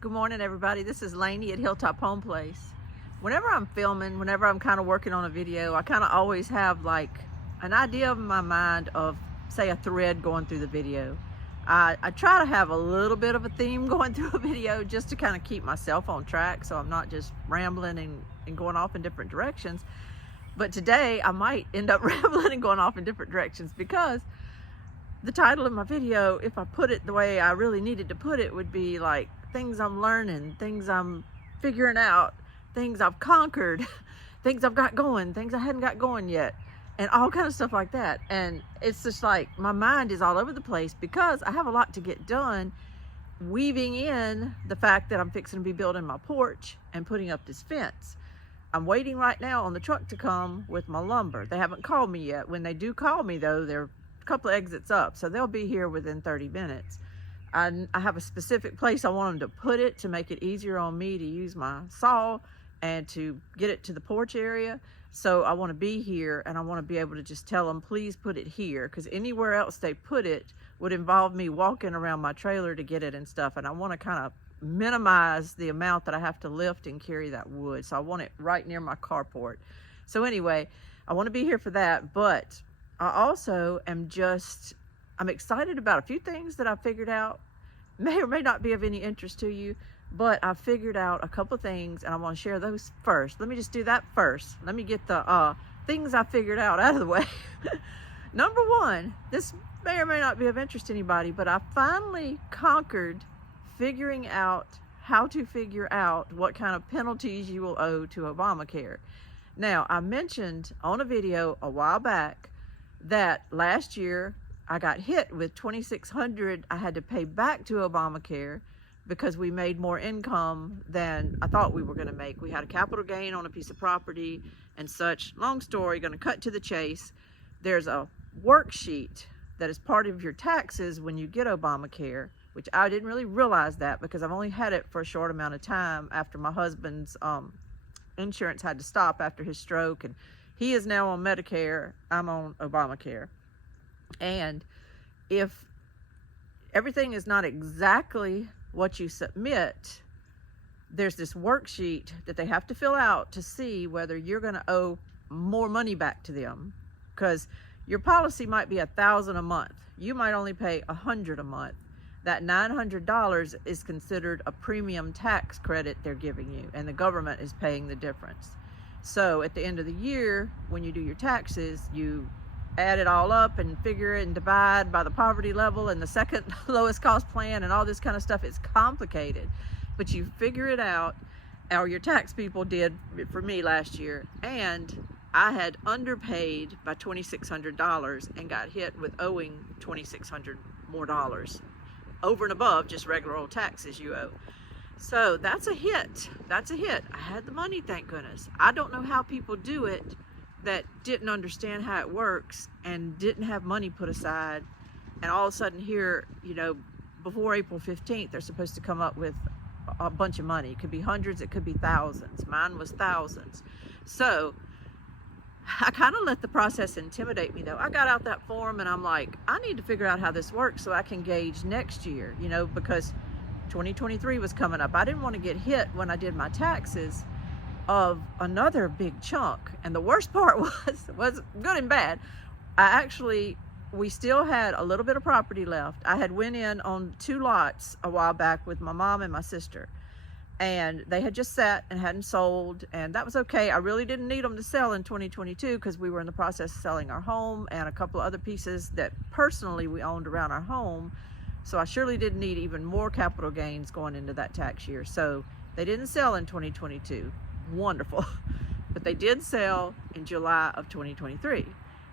Good morning, everybody. This is Lainey at Hilltop Home Place. Whenever I'm filming, whenever I'm kind of working on a video, I kind of always have like an idea in my mind of, say, a thread going through the video. I try to have a little bit of a theme going through a video just to kind of keep myself on track so I'm not just rambling and going off in different directions. But today I might end up rambling and going off in different directions because the title of my video, if I put it the way I really needed to put it, would be like things I'm learning, things I'm figuring out, things I've conquered, things I've got going, things I hadn't got going yet, and all kind of stuff like that. And it's just like my mind is all over the place because I have a lot to get done, weaving in the fact that I'm fixing to be building my porch and putting up this fence. I'm waiting right now on the truck to come with my lumber. They haven't called me yet. When they do call me though, they're a couple of exits up, so they'll be here within 30 minutes. I have a specific place I want them to put it to make it easier on me to use my saw and to get it to the porch area. So I want to be here, and I want to be able to just tell them, please put it here, because anywhere else they put it would involve me walking around my trailer to get it and stuff, and I want to kind of minimize the amount that I have to lift and carry that wood. So I want it right near my carport. So anyway, I want to be here for that, but I also I'm excited about a few things that I figured out. May or may not be of any interest to you, but I figured out a couple of things and I want to share those first. Let me just do that first. Let me get the things I figured out of the way. Number one, this may or may not be of interest to anybody, but I finally conquered figuring out how to figure out what kind of penalties you will owe to Obamacare. Now, I mentioned on a video a while back that last year I got hit with $2,600 I had to pay back to Obamacare because we made more income than I thought we were going to make. We had a capital gain on a piece of property and such. Long story, going to cut to the chase. There's a worksheet that is part of your taxes when you get Obamacare, which I didn't really realize that because I've only had it for a short amount of time after my husband's insurance had to stop after his stroke, and he is now on Medicare. I'm on Obamacare. And if everything is not exactly what you submit, there's this worksheet that they have to fill out to see whether you're going to owe more money back to them, because your policy might be $1,000 a month. You might only pay $100 a month. That $900 is considered a premium tax credit they're giving you, and the government is paying the difference. So at the end of the year, when you do your taxes, you add it all up and figure it and divide by the poverty level and the second lowest cost plan and all this kind of stuff. It's complicated, but you figure it out, or your tax people did for me last year, and I had underpaid by $2,600 and got hit with owing $2,600 more dollars over and above just regular old taxes you owe. So that's a hit. That's a hit. I had the money, thank goodness. I don't know how people do it that didn't understand how it works and didn't have money put aside, and all of a sudden here, before April 15th, they're supposed to come up with a bunch of money. It could be hundreds, it could be thousands. Mine was thousands. So I kind of let the process intimidate me though. I got out that form and I'm like, I need to figure out how this works so I can gauge next year, because 2023 was coming up. I didn't want to get hit when I did my taxes of another big chunk. And the worst part was good and bad. We still had a little bit of property left. I had went in on 2 lots a while back with my mom and my sister, and they had just sat and hadn't sold, and that was okay. I really didn't need them to sell in 2022 because we were in the process of selling our home and a couple of other pieces that personally we owned around our home. So I surely didn't need even more capital gains going into that tax year. So they didn't sell in 2022. Wonderful. But they did sell in July of 2023.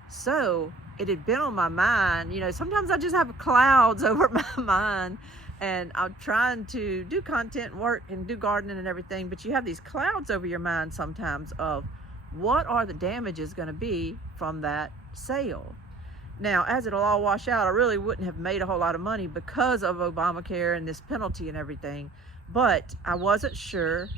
So it had been on my mind. Sometimes I just have clouds over my mind, and I'm trying to do content and work and do gardening and everything, but you have these clouds over your mind sometimes of what are the damages going to be from that sale. Now, as it'll all wash out, I really wouldn't have made a whole lot of money because of Obamacare and this penalty and everything, but I wasn't sure.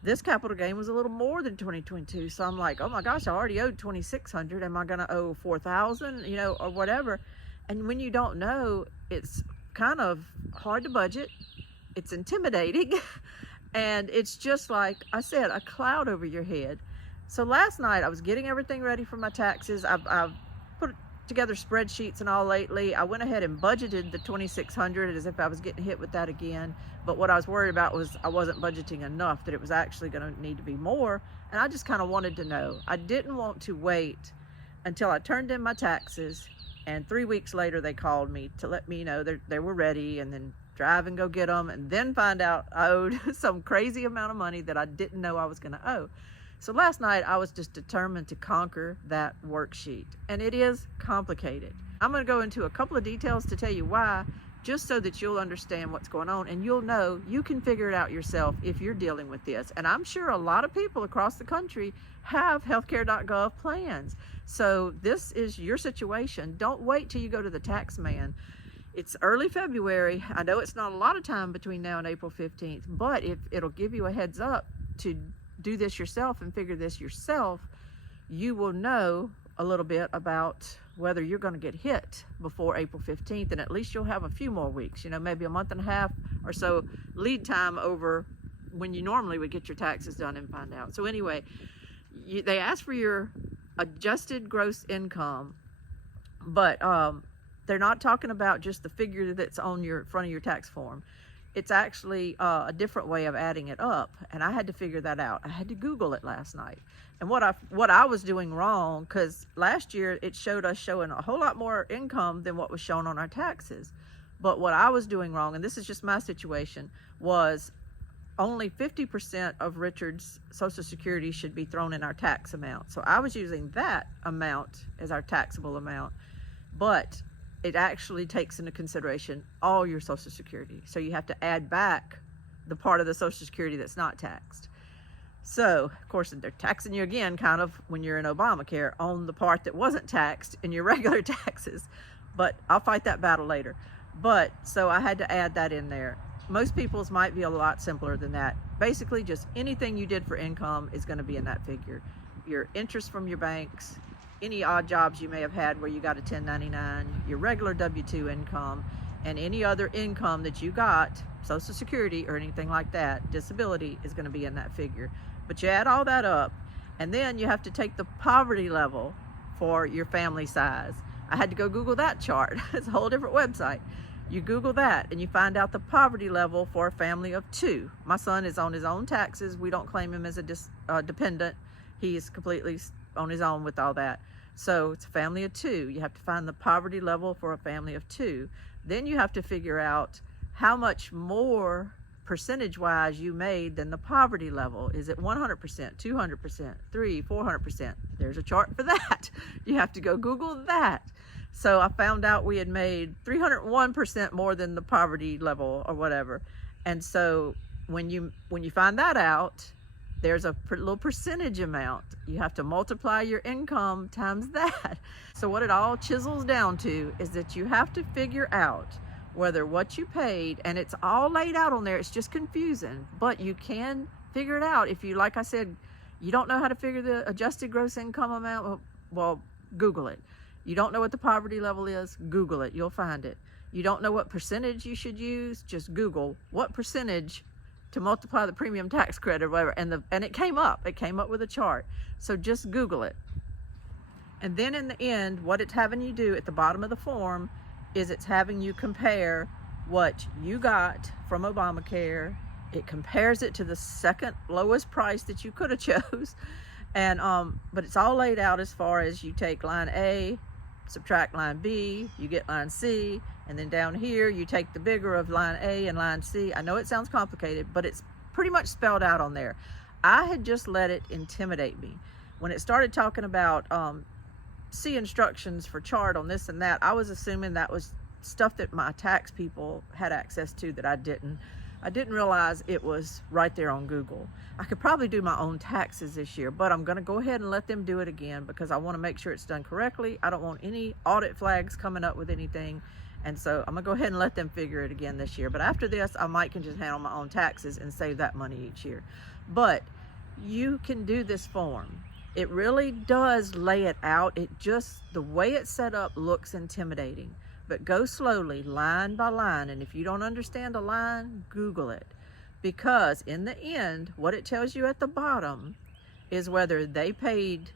This capital gain was a little more than 2022, so I'm like, oh my gosh, I already owed $2,600. Am I going to owe $4,000, or whatever? And when you don't know, it's kind of hard to budget. It's intimidating. And it's just like I said, a cloud over your head. So last night I was getting everything ready for my taxes. I've put together spreadsheets and all lately. I went ahead and budgeted the $2,600 as if I was getting hit with that again. But what I was worried about was I wasn't budgeting enough, that it was actually going to need to be more. And I just kind of wanted to know. I didn't want to wait until I turned in my taxes, and 3 weeks later they called me to let me know they were ready, and then drive and go get them, and then find out I owed some crazy amount of money that I didn't know I was going to owe. So last night I was just determined to conquer that worksheet, and it is complicated. I'm going to go into a couple of details to tell you why, just so that you'll understand what's going on, and you'll know you can figure it out yourself if you're dealing with this. And I'm sure a lot of people across the country have healthcare.gov plans. So this is your situation. Don't wait till you go to the tax man. It's early February. I know it's not a lot of time between now and April 15th, but if it'll give you a heads up to do this yourself and figure this yourself, you will know a little bit about whether you're going to get hit before April 15th, and at least you'll have a few more weeks, maybe a month and a half or so lead time over when you normally would get your taxes done and find out. So anyway, they ask for your adjusted gross income, but they're not talking about just the figure that's on your front of your tax form. It's actually a different way of adding it up, and I had to figure that out. I had to Google it last night. And what I was doing wrong, because last year it showed us showing a whole lot more income than what was shown on our taxes. But what I was doing wrong, and this is just my situation, was only 50% of Richard's Social Security should be thrown in our tax amount. So I was using that amount as our taxable amount, but it actually takes into consideration all your Social Security. So you have to add back the part of the Social Security that's not taxed. So, of course, they're taxing you again, kind of, when you're in Obamacare, on the part that wasn't taxed in your regular taxes. But I'll fight that battle later. But, so I had to add that in there. Most people's might be a lot simpler than that. Basically, just anything you did for income is going to be in that figure. Your interest from your banks, any odd jobs you may have had where you got a 1099, your regular W-2 income, and any other income that you got, Social Security or anything like that, disability, is going to be in that figure. But you add all that up, and then you have to take the poverty level for your family size. I had to go Google that chart. It's a whole different website. You Google that and you find out the poverty level for a family of 2. My son is on his own taxes. We don't claim him as a dependent. He is completely on his own with all that. So it's a family of 2. You have to find the poverty level for a family of 2. Then you have to figure out how much more percentage-wise you made than the poverty level. Is it 100%, 200%, 300%, 400%? There's a chart for that. You have to go Google that. So I found out we had made 301% more than the poverty level or whatever. And so when you find that out, there's a little percentage amount. You have to multiply your income times that. So what it all chisels down to is that you have to figure out whether what you paid, and it's all laid out on there, it's just confusing, but you can figure it out. If you, like I said, you don't know how to figure the adjusted gross income amount, well, Google it. You don't know what the poverty level is, Google it, you'll find it. You don't know what percentage you should use, just Google what percentage to multiply the premium tax credit or whatever, and it came up with a chart. So just Google it. And then in the end, what it's having you do at the bottom of the form is it's having you compare what you got from Obamacare. It compares it to the second lowest price that you could have chose. And but it's all laid out as far as you take line A, subtract line B, you get line C, and then down here you take the bigger of line A and line C. I know it sounds complicated, but it's pretty much spelled out on there. I had just let it intimidate me. When it started talking about see instructions for chart on this and that, I was assuming that was stuff that my tax people had access to that I didn't. I didn't realize it was right there on Google. I could probably do my own taxes this year, but I'm going to go ahead and let them do it again because I want to make sure it's done correctly. I don't want any audit flags coming up with anything. And so I'm going to go ahead and let them figure it again this year. But after this, I might can just handle my own taxes and save that money each year. But you can do this form. It really does lay it out. It just, the way it's set up looks intimidating. but go slowly, line by line. And if you don't understand a line, Google it. Because in the end, what it tells you at the bottom is whether they paid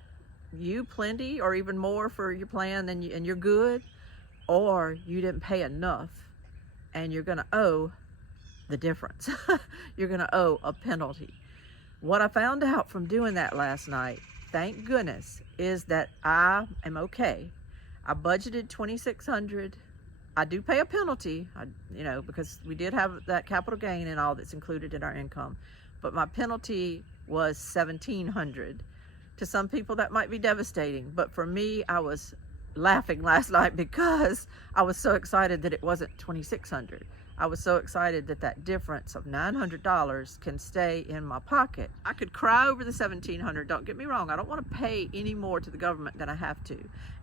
you plenty or even more for your plan and you're good, or you didn't pay enough and you're gonna owe the difference. You're gonna owe a penalty. What I found out from doing that last night, thank goodness, is that I am okay. I budgeted $2,600. I do pay a penalty, because we did have that capital gain and all that's included in our income, but my penalty was $1,700. To some people that might be devastating, but for me, I was laughing last night because I was so excited that it wasn't $2,600. I was so excited that that difference of $900 can stay in my pocket. I could cry over the $1,700. Don't get me wrong. I don't want to pay any more to the government than I have to.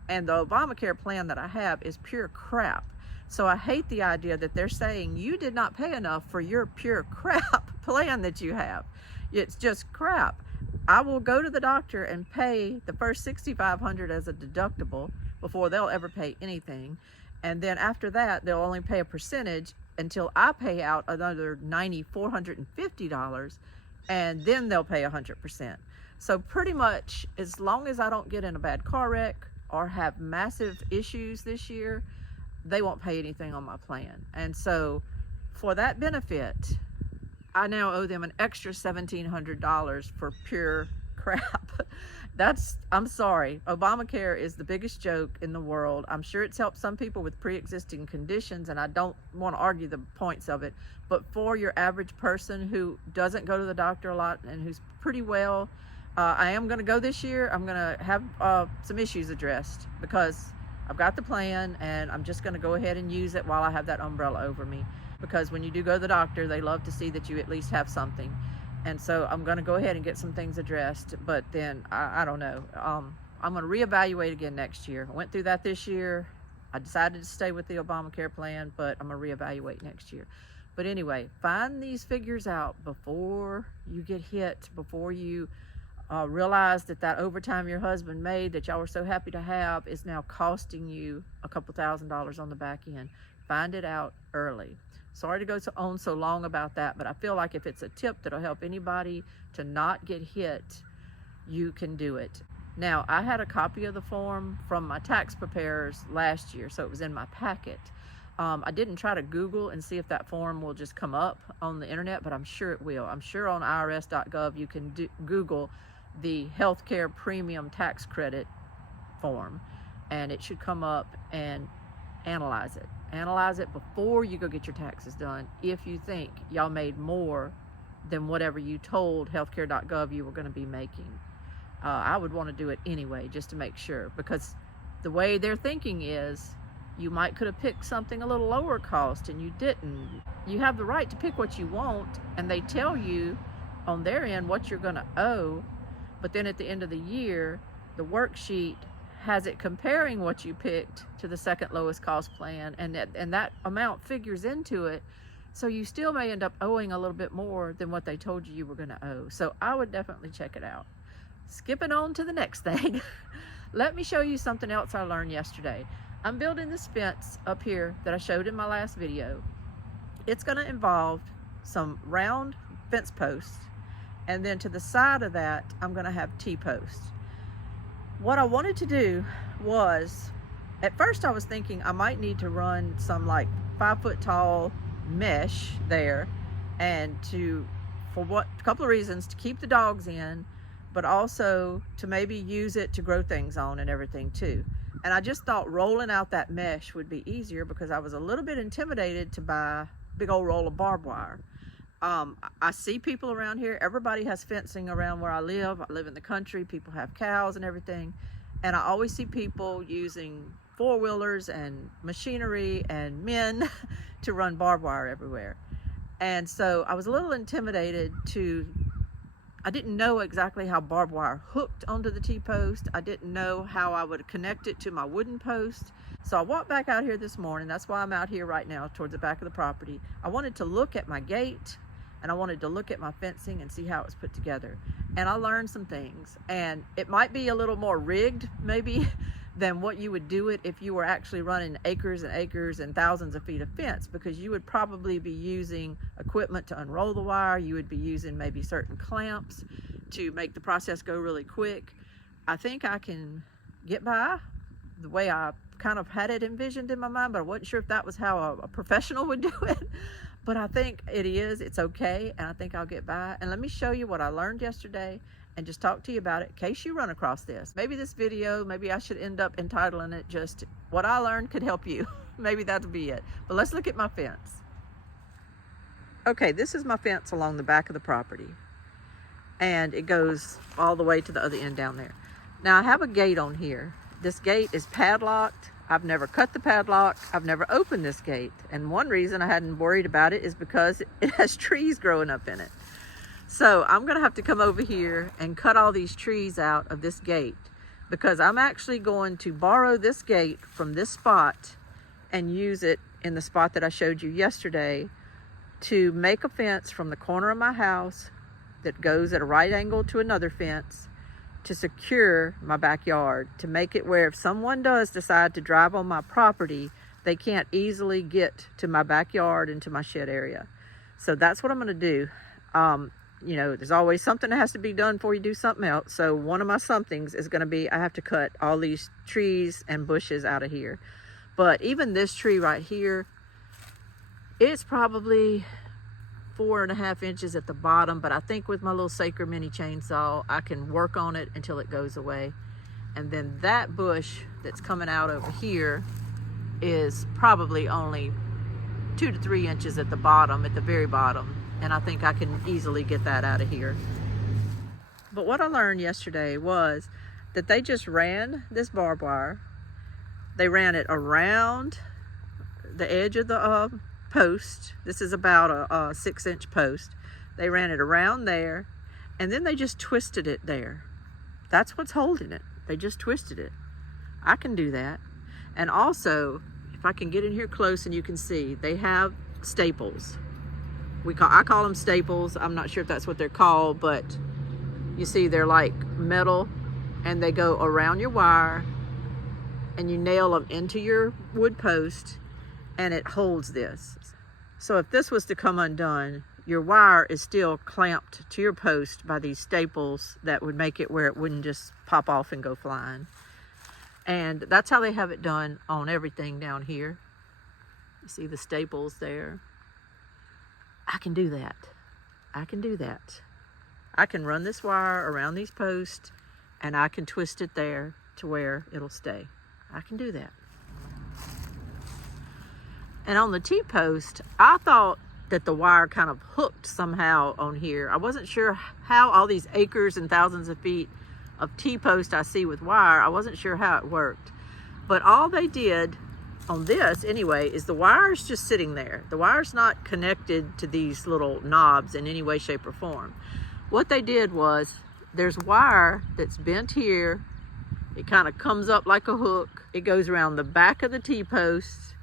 And the Obamacare plan that I have is pure crap. So I hate the idea that they're saying you did not pay enough for your pure crap plan that you have. It's just crap. I will go to the doctor and pay the first $6,500 as a deductible before they'll ever pay anything. And then after that, they'll only pay a percentage until I pay out another $9,450, and then they'll pay 100%. So pretty much, as long as I don't get in a bad car wreck or have massive issues this year, they won't pay anything on my plan. And so for that benefit, I now owe them an extra $1,700 for pure crap. I'm sorry, Obamacare is the biggest joke in the world. I'm sure it's helped some people with pre-existing conditions, and I don't want to argue the points of it, but for your average person who doesn't go to the doctor a lot and who's pretty well, I am going to go this year. I'm going to have some issues addressed because I've got the plan, and I'm just going to go ahead and use it while I have that umbrella over me. Because when you do go to the doctor, they love to see that you at least have something. And so I'm going to go ahead and get some things addressed, but then I don't know. I'm going to reevaluate again next year. I went through that this year. I decided to stay with the Obamacare plan, but I'm going to reevaluate next year. But anyway, find these figures out before you get hit, before you realize that overtime your husband made that y'all were so happy to have is now costing you a couple $1,000s on the back end. Find it out early. Sorry to go on so long about that, but I feel like if it's a tip that'll help anybody to not get hit, you can do it. Now, I had a copy of the form from my tax preparers last year, so it was in my packet. I didn't try to Google and see if that form will just come up on the internet, but I'm sure it will. I'm sure on irs.gov you can Google the healthcare premium tax credit form, and it should come up, and analyze it. Analyze it before you go get your taxes done if you think y'all made more than whatever you told healthcare.gov you were going to be making. I would want to do it anyway just to make sure, because the way they're thinking is you could have picked something a little lower cost and you didn't. You have the right to pick what you want, and they tell you on their end what you're going to owe, but then at the end of the year the worksheet has it comparing what you picked to the second lowest cost plan, and that amount figures into it, so you still may end up owing a little bit more than what they told you were going to owe. So I would definitely check it out. Skipping on to the next thing, let me show you something else I learned yesterday. I'm building this fence up here that I showed in my last video. It's going to involve some round fence posts, and then to the side of that I'm going to have T-posts. What I wanted to do was, at first I was thinking I might need to run some like 5-foot tall mesh there, and for a couple of reasons, to keep the dogs in, but also to maybe use it to grow things on and everything too. And I just thought rolling out that mesh would be easier because I was a little bit intimidated to buy a big old roll of barbed wire. I see people around here, everybody has fencing around where I live in the country, people have cows and everything, and I always see people using four-wheelers and machinery and men to run barbed wire everywhere. And so I was a little intimidated I didn't know exactly how barbed wire hooked onto the T-post. I didn't know how I would connect it to my wooden post. So I walked back out here this morning. That's why I'm out here right now towards the back of the property. I wanted to look at my gate, and I wanted to look at my fencing and see how it was put together. And I learned some things, and it might be a little more rigged maybe than what you would do it if you were actually running acres and acres and thousands of feet of fence, because you would probably be using equipment to unroll the wire. You would be using maybe certain clamps to make the process go really quick. I think I can get by the way I kind of had it envisioned in my mind, but I wasn't sure if that was how a professional would do it. But I think it is, it's okay, and I think I'll get by. And let me show you what I learned yesterday and just talk to you about it in case you run across this. Maybe this video, maybe I should end up entitling it just what I learned could help you. Maybe that'll be it. But let's look at my fence. Okay, this is my fence along the back of the property, and it goes all the way to the other end down there. Now I have a gate on here. This gate is padlocked. I've never cut the padlock. I've never opened this gate. And one reason I hadn't worried about it is because it has trees growing up in it. So I'm gonna have to come over here and cut all these trees out of this gate, because I'm actually going to borrow this gate from this spot and use it in the spot that I showed you yesterday to make a fence from the corner of my house that goes at a right angle to another fence to secure my backyard, to make it where if someone does decide to drive on my property, they can't easily get to my backyard and to my shed area. So that's what I'm gonna do. You know, there's always something that has to be done before you do something else. So one of my somethings is gonna be, I have to cut all these trees and bushes out of here. But even this tree right here, it's probably 4.5 inches at the bottom, but I think with my little Saker mini chainsaw, I can work on it until it goes away. And then that bush that's coming out over here is probably only 2 to 3 inches at the bottom, at the very bottom. And I think I can easily get that out of here. But what I learned yesterday was that they just ran this barbed wire. They ran it around the edge of the post. This is about a 6-inch post. They ran it around there, and then they just twisted it there. That's what's holding it. They just twisted it. I can do that. And also, if I can get in here close and you can see, they have staples. I call them staples. I'm not sure if that's what they're called, but you see they're like metal, and they go around your wire, and you nail them into your wood post, and it holds this. So if this was to come undone, your wire is still clamped to your post by these staples that would make it where it wouldn't just pop off and go flying. And that's how they have it done on everything down here. You see the staples there? I can do that. I can do that. I can run this wire around these posts, and I can twist it there to where it'll stay. I can do that. And on the T-post, I thought that the wire kind of hooked somehow on here. I wasn't sure how all these acres and thousands of feet of T-post I see with wire, I wasn't sure how it worked. But all they did on this anyway is the wire's just sitting there. The wire's not connected to these little knobs in any way, shape, or form. What they did was, there's wire that's bent here. It kind of comes up like a hook. It goes around the back of the T-post,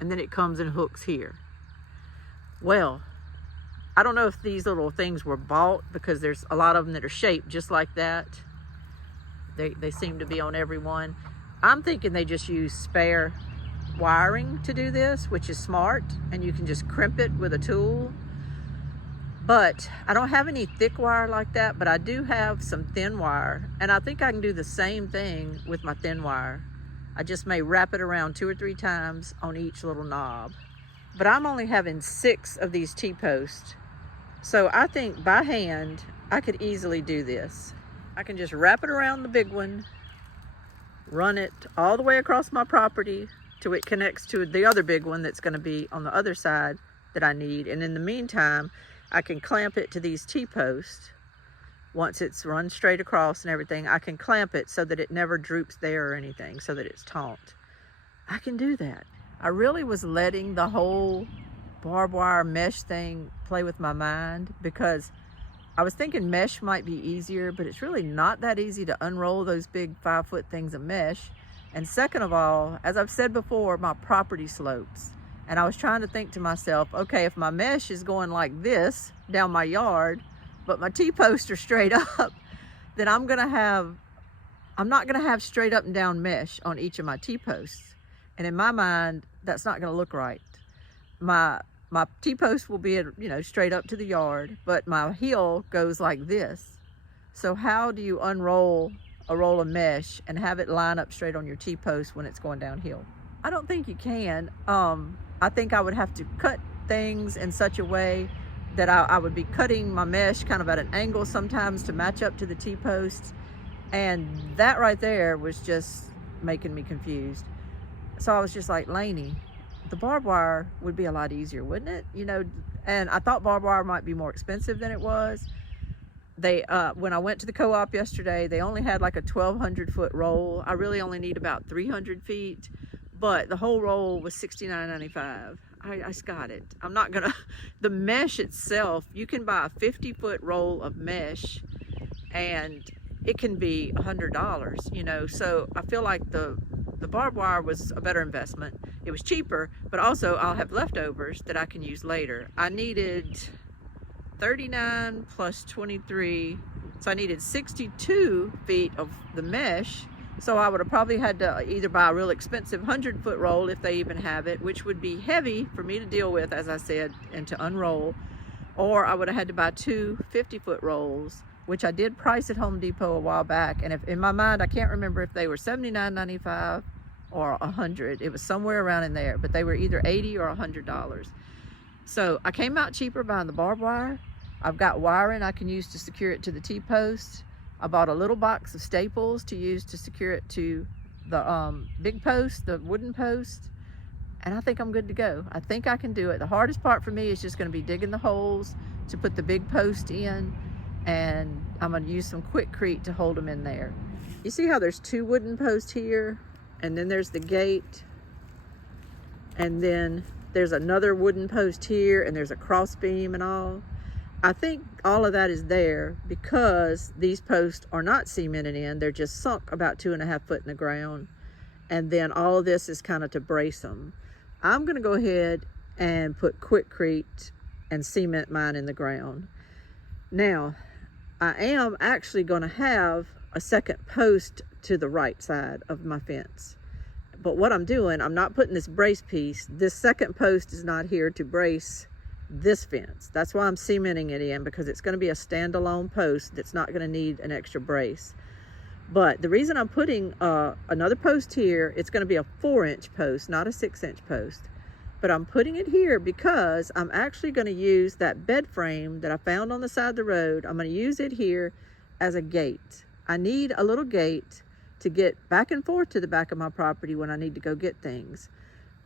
and then it comes and hooks here. Well, I don't know if these little things were bought, because there's a lot of them that are shaped just like that. They seem to be on every one. I'm thinking they just use spare wiring to do this, which is smart, and you can just crimp it with a tool. But I don't have any thick wire like that, but I do have some thin wire, and I think I can do the same thing with my thin wire. I just may wrap it around 2 or 3 times on each little knob. But I'm only having 6 of these T-posts, so I think by hand I could easily do this. I can just wrap it around the big one, run it all the way across my property till it connects to the other big one that's going to be on the other side that I need. And in the meantime, I can clamp it to these T-posts. Once it's run straight across and everything, I can clamp it so that it never droops there or anything, so that it's taut. I can do that. I really was letting the whole barbed wire mesh thing play with my mind, because I was thinking mesh might be easier, but it's really not that easy to unroll those big 5-foot things of mesh. And second of all, as I've said before, my property slopes. And I was trying to think to myself, okay, if my mesh is going like this down my yard, but my T-posts are straight up, then I'm gonna have I'm not gonna have straight up and down mesh on each of my T-posts. And in my mind, that's not gonna look right. My T-post will be, straight up to the yard, but my heel goes like this. So how do you unroll a roll of mesh and have it line up straight on your T-post when it's going downhill? I don't think you can. I think I would have to cut things in such a way that I would be cutting my mesh kind of at an angle sometimes to match up to the T-posts. And that right there was just making me confused. So I was just like, Lainey, the barbed wire would be a lot easier, wouldn't it? And I thought barbed wire might be more expensive than it was. They, when I went to the co-op yesterday, they only had like a 1,200 foot roll. I really only need about 300 feet, but the whole roll was $69.95. I got it. I'm not gonna, the mesh itself, you can buy a 50-foot roll of mesh and it can be $100, so I feel like the barbed wire was a better investment. It was cheaper, but also I'll have leftovers that I can use later. I needed 39 plus 23, so I needed 62 feet of the mesh. So I would have probably had to either buy a real expensive 100-foot roll if they even have it, which would be heavy for me to deal with, as I said, and to unroll, or I would have had to buy two 50-foot rolls, which I did price at Home Depot a while back. And if in my mind, I can't remember if they were $79.95 or $100. It was somewhere around in there, but they were either $80 or $100. So I came out cheaper buying the barbed wire. I've got wiring I can use to secure it to the T-post. I bought a little box of staples to use to secure it to the big post, the wooden post, and I think I'm good to go. I think I can do it. The hardest part for me is just going to be digging the holes to put the big post in, and I'm going to use some Quickcrete to hold them in there. You see how there's two wooden posts here, and then there's the gate, and then there's another wooden post here, and there's a cross beam and all. I think all of that is there because these posts are not cemented in. They're just sunk about 2.5 foot in the ground. And then all of this is kind of to brace them. I'm going to go ahead and put Quickcrete and cement mine in the ground. Now, I am actually going to have a second post to the right side of my fence. But what I'm doing, I'm not putting this brace piece. This second post is not here to brace this fence. That's why I'm cementing it in, because it's going to be a standalone post that's not going to need an extra brace. But the reason I'm putting another post here, it's going to be a 4-inch post, not a 6-inch post. But I'm putting it here because I'm actually going to use that bed frame that I found on the side of the road. I'm going to use it here as a gate. I need a little gate to get back and forth to the back of my property when I need to go get things.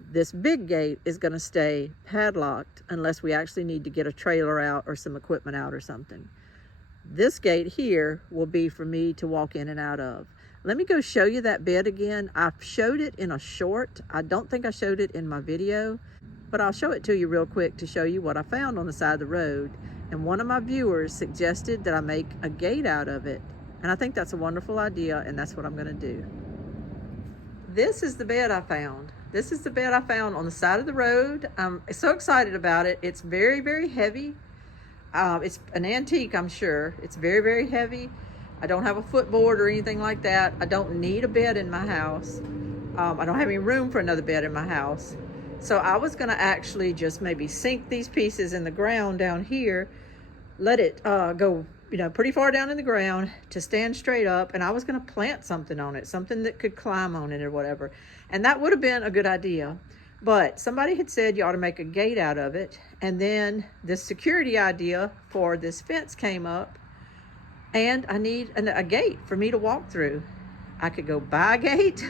This big gate is going to stay padlocked unless we actually need to get a trailer out or some equipment out or something. This gate here will be for me to walk in and out of. Let me go show you that bed again. I showed it in a short. I don't think I showed it in my video, but I'll show it to you real quick to show you what I found on the side of the road. And one of my viewers suggested that I make a gate out of it. And I think that's a wonderful idea, and that's what I'm going to do. This is the bed I found. This is the bed I found on the side of the road. I'm so excited about it. It's very, very heavy. It's an antique, I'm sure. It's very, very heavy. I don't have a footboard or anything like that. I don't need a bed in my house. I don't have any room for another bed in my house. So I was going to actually just maybe sink these pieces in the ground down here, let it go pretty far down in the ground to stand straight up, and I was going to plant something on it, something that could climb on it or whatever. And that would have been a good idea. But somebody had said you ought to make a gate out of it. And then this security idea for this fence came up, and I need a gate for me to walk through. I could go buy a gate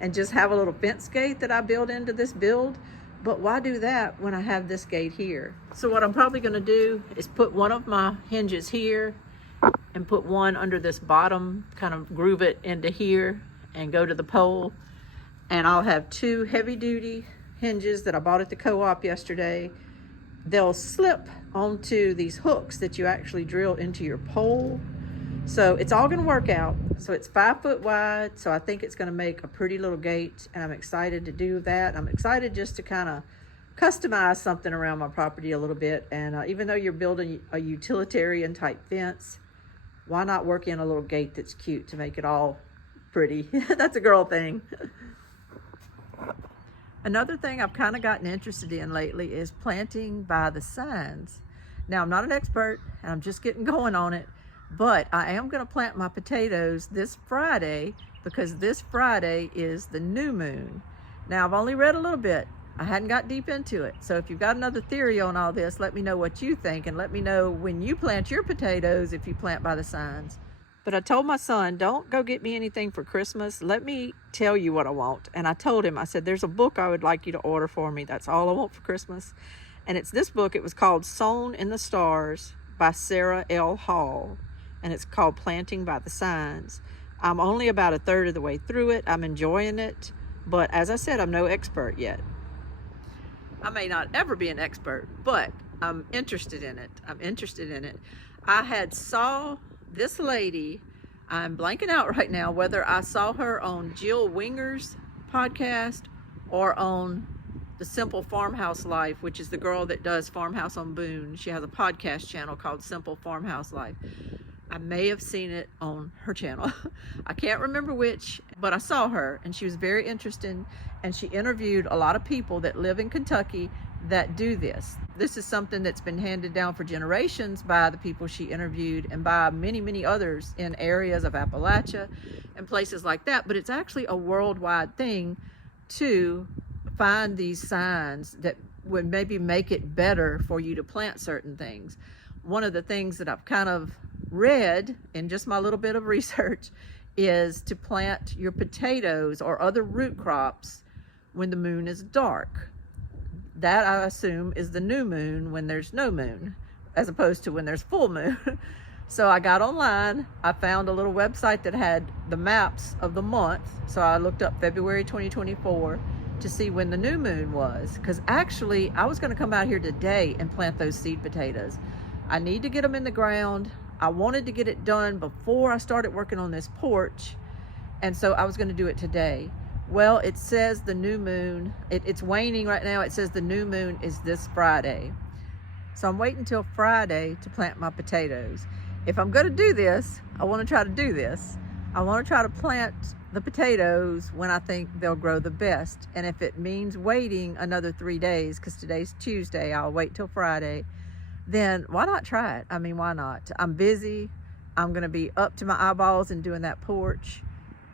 and just have a little fence gate that I build into this build. But why do that when I have this gate here? So what I'm probably going to do is put one of my hinges here and put one under this bottom, kind of groove it into here and go to the pole. And I'll have two heavy-duty hinges that I bought at the co-op yesterday. They'll slip onto these hooks that you actually drill into your pole. So it's all going to work out. So it's 5 foot wide. So I think it's going to make a pretty little gate, and I'm excited to do that. I'm excited just to kind of customize something around my property a little bit. And even though you're building a utilitarian type fence, why not work in a little gate that's cute to make it all pretty. That's a girl thing. Another thing I've kind of gotten interested in lately is planting by the signs. Now, I'm not an expert and I'm just getting going on it, but I am going to plant my potatoes this Friday because this Friday is the new moon. Now, I've only read a little bit. I hadn't got deep into it. So if you've got another theory on all this, let me know what you think, and let me know when you plant your potatoes if you plant by the signs. But I told my son, don't go get me anything for Christmas. Let me tell you what I want. And I told him, I said, there's a book I would like you to order for me. That's all I want for Christmas. And it's this book. It was called Sown in the Stars by Sarah L. Hall. And it's called Planting by the Signs. I'm only about a third of the way through it. I'm enjoying it. But as I said, I'm no expert yet. I may not ever be an expert, but I'm interested in it. I had saw this lady, I'm blanking out right now whether I saw her on Jill Winger's podcast or on the Simple Farmhouse Life, which is the girl that does Farmhouse on Boone. She has a podcast channel called Simple Farmhouse Life. I may have seen it on her channel. I can't remember which, but I saw her and she was very interesting, and she interviewed a lot of people that live in Kentucky that do this. This is something that's been handed down for generations by the people she interviewed and by many, many others in areas of Appalachia and places like that. But it's actually a worldwide thing to find these signs that would maybe make it better for you to plant certain things. One of the things that I've kind of read in just my little bit of research is to plant your potatoes or other root crops when the moon is dark. That, I assume, is the new moon when there's no moon, as opposed to when there's full moon. So I got online, I found a little website that had the maps of the month. So I looked up February 2024 to see when the new moon was, because actually I was going to come out here today and plant those seed potatoes. I need to get them in the ground. I wanted to get it done before I started working on this porch, and so I was going to do it today. Well, it says the new moon, it's waning right now. It says the new moon is this Friday. So I'm waiting until Friday to plant my potatoes. If I'm going to do this, I want to try to do this. I want to try to plant the potatoes when I think they'll grow the best. And if it means waiting another 3 days, because today's Tuesday, I'll wait till Friday, then why not try it? I mean, why not? I'm busy. I'm going to be up to my eyeballs in doing that porch,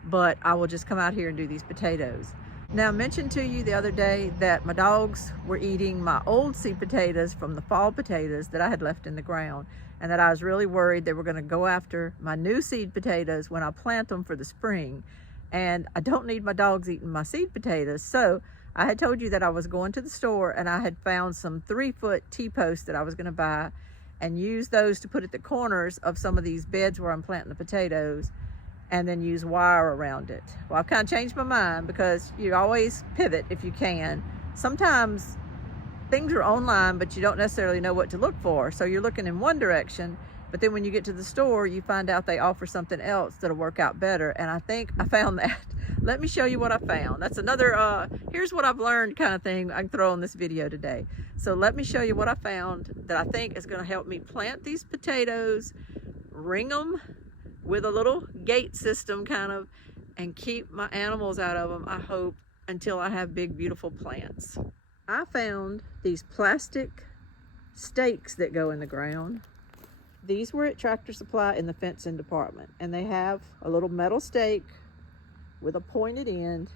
but I will just come out here and do these potatoes. Now, I mentioned to you the other day that my dogs were eating my old seed potatoes from the fall potatoes that I had left in the ground, and that I was really worried they were going to go after my new seed potatoes when I plant them for the spring. And I don't need my dogs eating my seed potatoes. So I had told you that I was going to the store and I had found some 3-foot T-posts that I was going to buy and use those to put at the corners of some of these beds where I'm planting the potatoes, and then use wire around it. Well, I've kind of changed my mind, because you always pivot if you can. Sometimes things are online, but you don't necessarily know what to look for. So you're looking in one direction, but then when you get to the store, you find out they offer something else that'll work out better. And I think I found that. Let me show you what I found. That's another, here's what I've learned kind of thing I can throw in this video today. So let me show you what I found that I think is gonna help me plant these potatoes, ring them with a little gate system kind of, and keep my animals out of them, I hope, until I have big, beautiful plants. I found these plastic stakes that go in the ground. These were at Tractor Supply in the fencing department, and they have a little metal stake with a pointed end.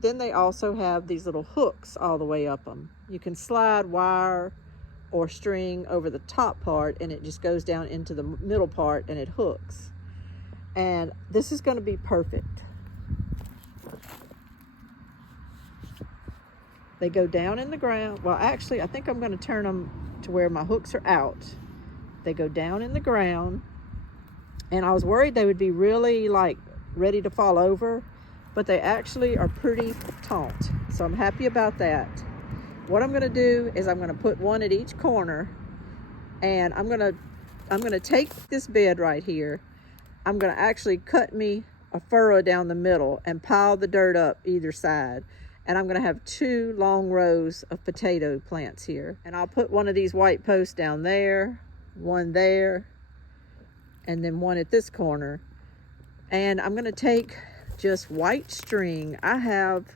Then they also have these little hooks all the way up them. You can slide wire or string over the top part, and it just goes down into the middle part and it hooks. And this is going to be perfect. They go down in the ground. Well, actually, I think I'm going to turn them to where my hooks are out. They go down in the ground, and I was worried they would be really like ready to fall over, but they actually are pretty taut. So I'm happy about that. What I'm going to do is I'm going to put one at each corner, and I'm going to take this bed right here. I'm going to actually cut me a furrow down the middle and pile the dirt up either side. And I'm going to have 2 long rows of potato plants here. And I'll put one of these white posts down there, one there, and then one at this corner. And I'm going to take just white string. I have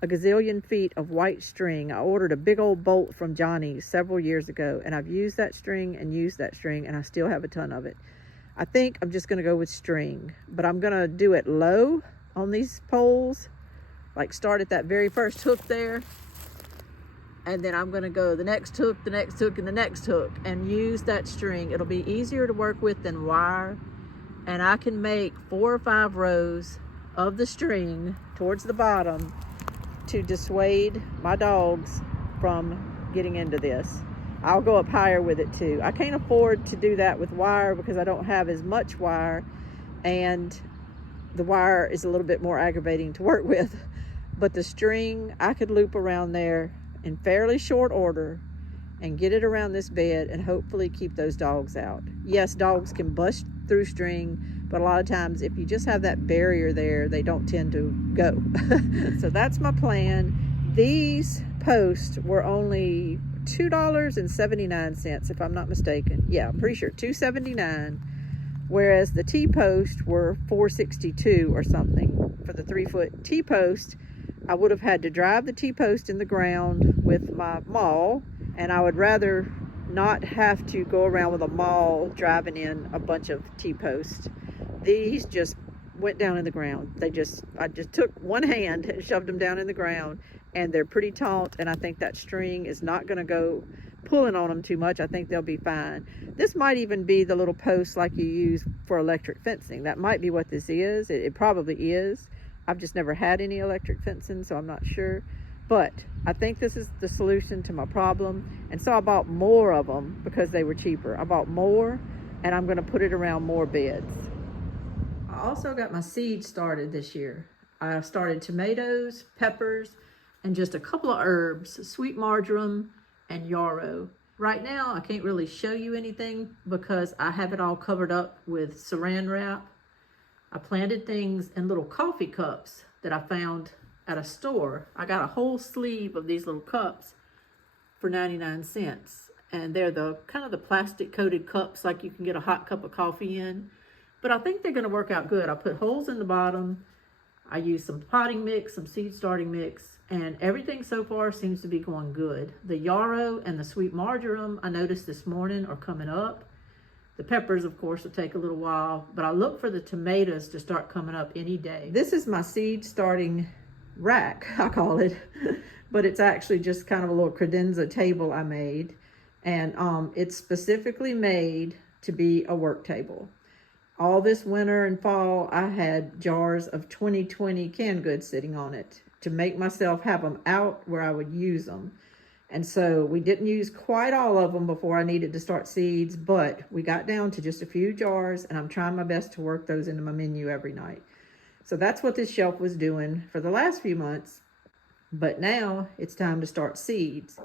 a gazillion feet of white string. I ordered a big old bolt from Johnny's several years ago, and I've used that string, and I still have a ton of it. I think I'm just gonna go with string, but I'm gonna do it low on these poles, like start at that very first hook there, and then I'm gonna go the next hook, the next hook, and the next hook, and use that string. It'll be easier to work with than wire, and I can make 4 or 5 rows of the string towards the bottom to dissuade my dogs from getting into this. I'll go up higher with it too. I can't afford to do that with wire because I don't have as much wire, and the wire is a little bit more aggravating to work with. But the string, I could loop around there in fairly short order and get it around this bed and hopefully keep those dogs out. Yes, dogs can bust through string, but a lot of times if you just have that barrier there, they don't tend to go. So that's my plan. These posts were only $2.79, if I'm not mistaken. Yeah, I'm pretty sure $2.79, whereas the T-post were $4.62 or something. For the 3-foot T-post, I would have had to drive the T-post in the ground with my maul, and I would rather not have to go around with a maul driving in a bunch of T-posts. These just went down in the ground. I just took one hand and shoved them down in the ground, and they're pretty taut, and I think that string is not going to go pulling on them too much. I think they'll be fine. This might even be the little post like you use for electric fencing. That might be what this is. It probably is. I've just never had any electric fencing, so I'm not sure. But I think this is the solution to my problem. And so I bought more of them because they were cheaper. I bought more, and I'm going to put it around more beds. I also got my seeds started this year. I started tomatoes, peppers, and just a couple of herbs, sweet marjoram and yarrow. Right now, I can't really show you anything because I have it all covered up with saran wrap. I planted things in little coffee cups that I found at a store. I got a whole sleeve of these little cups for 99 cents. And they're the kind of the plastic coated cups like you can get a hot cup of coffee in. But I think they're gonna work out good. I put holes in the bottom. I used some potting mix, some seed starting mix, and everything so far seems to be going good. The yarrow and the sweet marjoram I noticed this morning are coming up. The peppers, of course, will take a little while, but I look for the tomatoes to start coming up any day. This is my seed starting rack, I call it, but it's actually just kind of a little credenza table I made, and it's specifically made to be a work table. All this winter and fall, I had jars of 2020 canned goods sitting on it to make myself have them out where I would use them. And so we didn't use quite all of them before I needed to start seeds, but we got down to just a few jars, and I'm trying my best to work those into my menu every night. So that's what this shelf was doing for the last few months, but now it's time to start seeds.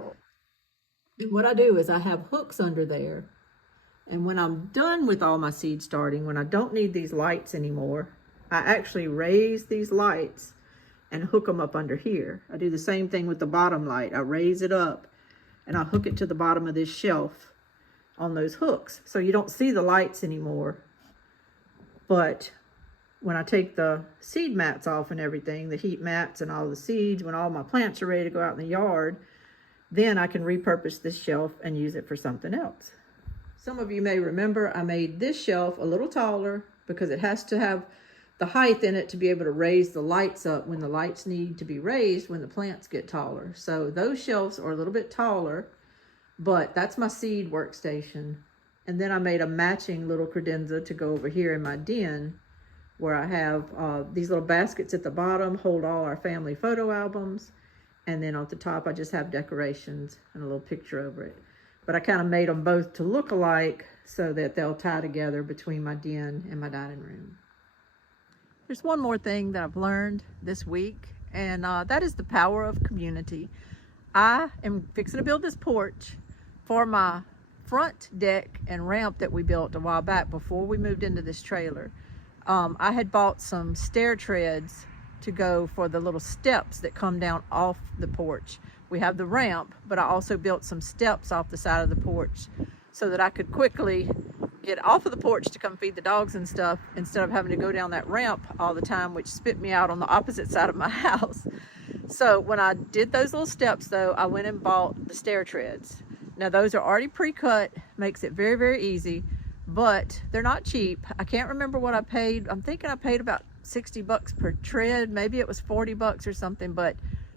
And what I do is I have hooks under there. And when I'm done with all my seed starting, when I don't need these lights anymore, I actually raise these lights and hook them up under here. I do the same thing with the bottom light. I raise it up and I hook it to the bottom of this shelf on those hooks. So you don't see the lights anymore. But when I take the seed mats off and everything, the heat mats and all the seeds, when all my plants are ready to go out in the yard, then I can repurpose this shelf and use it for something else. Some of you may remember I made this shelf a little taller because it has to have the height in it to be able to raise the lights up when the lights need to be raised when the plants get taller. So those shelves are a little bit taller, but that's my seed workstation. And then I made a matching little credenza to go over here in my den, where I have these little baskets at the bottom hold all our family photo albums. And then on the top, I just have decorations and a little picture over it. But I kind of made them both to look alike so that they'll tie together between my den and my dining room. There's one more thing that I've learned this week, and that is the power of community. I am fixing to build this porch for my front deck and ramp that we built a while back before we moved into this trailer. I had bought some stair treads to go for the little steps that come down off the porch. We have the ramp, but I also built some steps off the side of the porch so that I could quickly get off of the porch to come feed the dogs and stuff instead of having to go down that ramp all the time, which spit me out on the opposite side of my house. So when I did those little steps though, I went and bought the stair treads. Now those are already pre-cut, makes it very, very easy, but they're not cheap. I can't remember what I paid. I'm thinking I paid about 60 bucks per tread. Maybe it was 40 bucks or something, but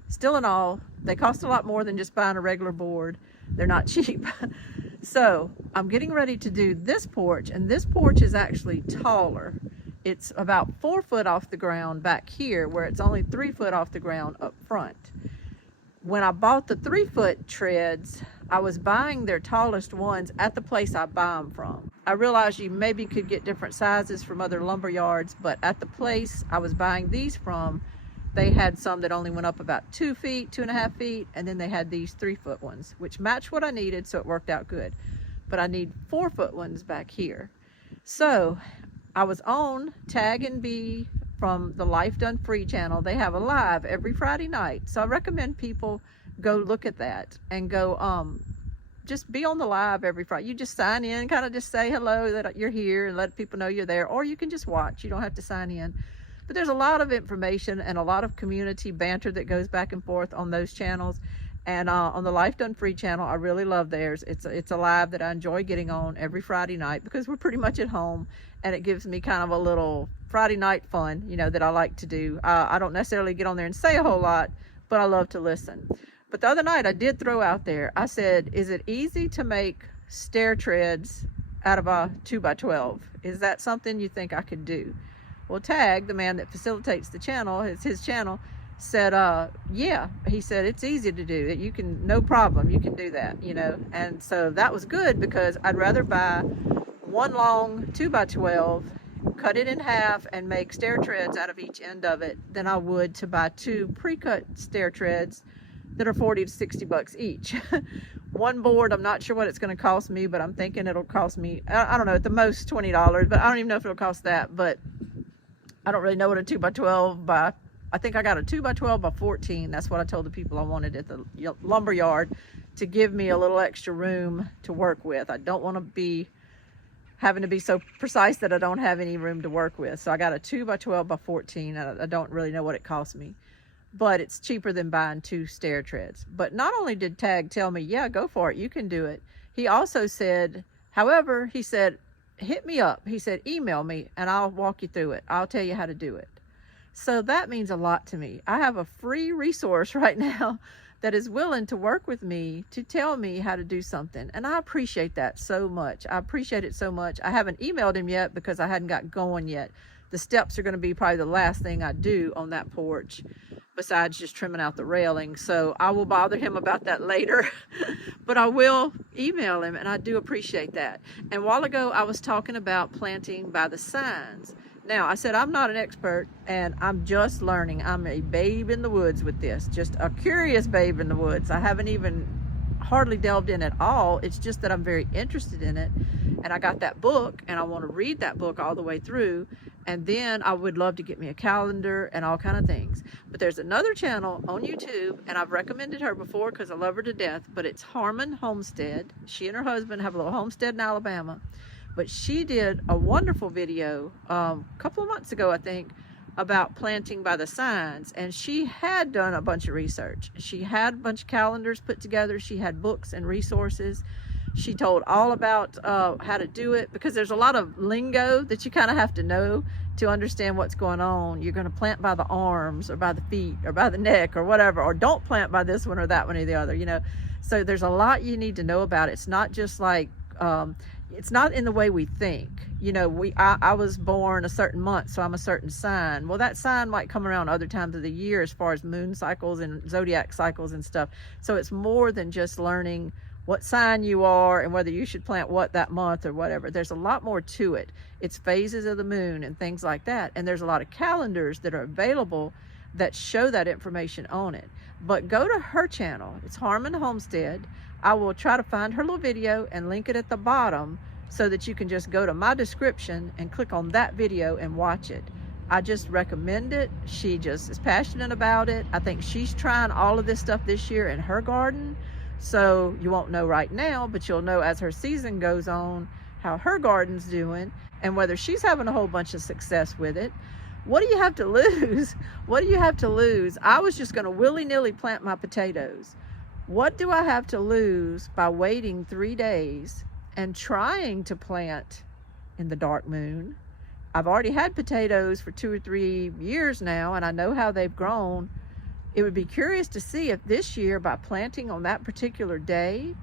still in all, they cost a lot more than just buying a regular board. They're not cheap. So I'm getting ready to do this porch, and this porch is actually taller. It's about 4 foot off the ground back here, where it's only 3 foot off the ground up front. When I bought the 3 foot treads, I was buying their tallest ones at the place I buy them from. I realized you maybe could get different sizes from other lumber yards, but at the place I was buying these from, they had some that only went up about 2 feet, 2.5 feet, and then they had these 3 foot ones, which matched what I needed, so it worked out good. But I need 4 foot ones back here. So I was on Tag and Be from the Life Done Free channel. They have a live every Friday night, so I recommend people go look at that and go just be on the live every Friday. You just sign in, kind of just say hello that you're here and let people know you're there, or you can just watch. You don't have to sign in. But there's a lot of information and a lot of community banter that goes back and forth on those channels. And on the Life Done Free channel, I really love theirs. It's a live that I enjoy getting on every Friday night because we're pretty much at home, and it gives me kind of a little Friday night fun, you know, that I like to do. I don't necessarily get on there and say a whole lot, but I love to listen. But the other night I did throw out there, I said, is it easy to make stair treads out of a 2x12? Is that something you think I could do? Well, Tag, the man that facilitates the channel, it's his channel, said, yeah, he said, it's easy to do it. You can, no problem, you can do that, you know. And so that was good, because I'd rather buy one long 2x12, cut it in half and make stair treads out of each end of it than I would to buy 2 pre-cut stair treads that are 40 to 60 bucks each. One board, I'm not sure what it's going to cost me, but I'm thinking it'll cost me, I don't know, at the most $20, but I don't even know if it'll cost that. But I don't really know what a 2x12 by, I think I got a 2x12 by 14. That's what I told the people I wanted at the lumber yard, to give me a little extra room to work with. I don't want to be having to be so precise that I don't have any room to work with. So I got a 2x12 by 14. I don't really know what it cost me, but it's cheaper than buying 2 stair treads. But not only did Tag tell me, yeah, go for it, you can do it, he also said, however, he said, hit me up. He said, email me and I'll walk you through it. I'll tell you how to do it. So that means a lot to me. I have a free resource right now that is willing to work with me to tell me how to do something. And I appreciate that so much. I appreciate it so much. I haven't emailed him yet because I hadn't got going yet. The steps are going to be probably the last thing I do on that porch, besides just trimming out the railing. So I will bother him about that later, but I will email him, and I do appreciate that. And a while ago, I was talking about planting by the signs. Now, I said I'm not an expert, and I'm just learning. I'm a babe in the woods with this, just a curious babe in the woods. I haven't even hardly delved in at all. It's just that I'm very interested in it, and I got that book, and I want to read that book all the way through. And then I would love to get me a calendar and all kind of things. But there's another channel on YouTube, and I've recommended her before because I love her to death, but it's Harmon Homestead. She and her husband have a little homestead in Alabama. But she did a wonderful video a couple of months ago, I think, about planting by the signs. And she had done a bunch of research. She had a bunch of calendars put together. She had books and resources. She told all about how to do it, because there's a lot of lingo that you kind of have to know to understand what's going on. You're going to plant by the arms or by the feet or by the neck or whatever, or don't plant by this one or that one or the other, you know. So there's a lot you need to know about it. It's not just like, it's not in the way we think. You know, I was born a certain month, so I'm a certain sign. Well, that sign might come around other times of the year as far as moon cycles and zodiac cycles and stuff. So it's more than just learning what sign you are and whether you should plant what that month or whatever. There's a lot more to it. It's phases of the moon and things like that. And there's a lot of calendars that are available that show that information on it. But go to her channel. It's Harmon Homestead. I will try to find her little video and link it at the bottom so that you can just go to my description and click on that video and watch it. I just recommend it. She just is passionate about it. I think she's trying all of this stuff this year in her garden. So you won't know right now, but you'll know as her season goes on how her garden's doing and whether she's having a whole bunch of success with it. What do you have to lose? What do you have to lose? I was just going to willy-nilly plant my potatoes. What do I have to lose by waiting 3 days and trying to plant in the dark moon? I've already had potatoes for 2 or 3 years now, and I know how they've grown. It would be curious to see if this year, by planting on that particular day,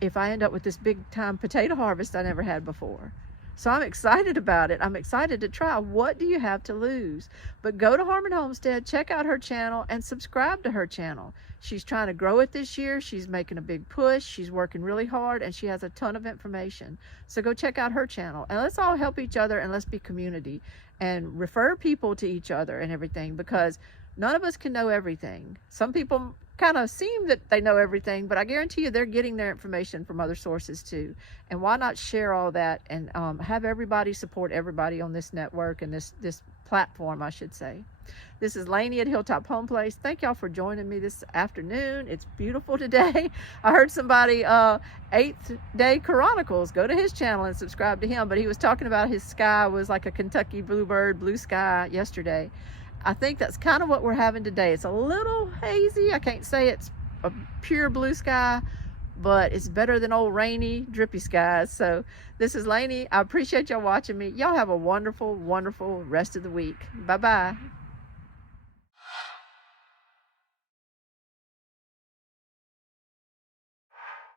if I end up with this big time potato harvest I never had before. So I'm excited about it. I'm excited to try. What do you have to lose? But go to Harmon Homestead, check out her channel, and subscribe to her channel. She's trying to grow it this year. She's making a big push. She's working really hard, and she has a ton of information. So go check out her channel, and let's all help each other, and let's be community and refer people to each other and everything, because none of us can know everything. Some people kind of seem that they know everything, but I guarantee you they're getting their information from other sources too. And why not share all that and have everybody support everybody on this network and this platform, I should say. This is Lainey at Hilltop Home Place. Thank y'all for joining me this afternoon. It's beautiful today. I heard somebody, 8th Day Chronicles, go to his channel and subscribe to him, but he was talking about his sky was like a Kentucky bluebird, blue sky yesterday. I think that's kind of what we're having today. It's a little hazy. I can't say it's a pure blue sky, but it's better than old rainy, drippy skies. So this is Lainey. I appreciate y'all watching me. Y'all have a wonderful, wonderful rest of the week. Bye-bye.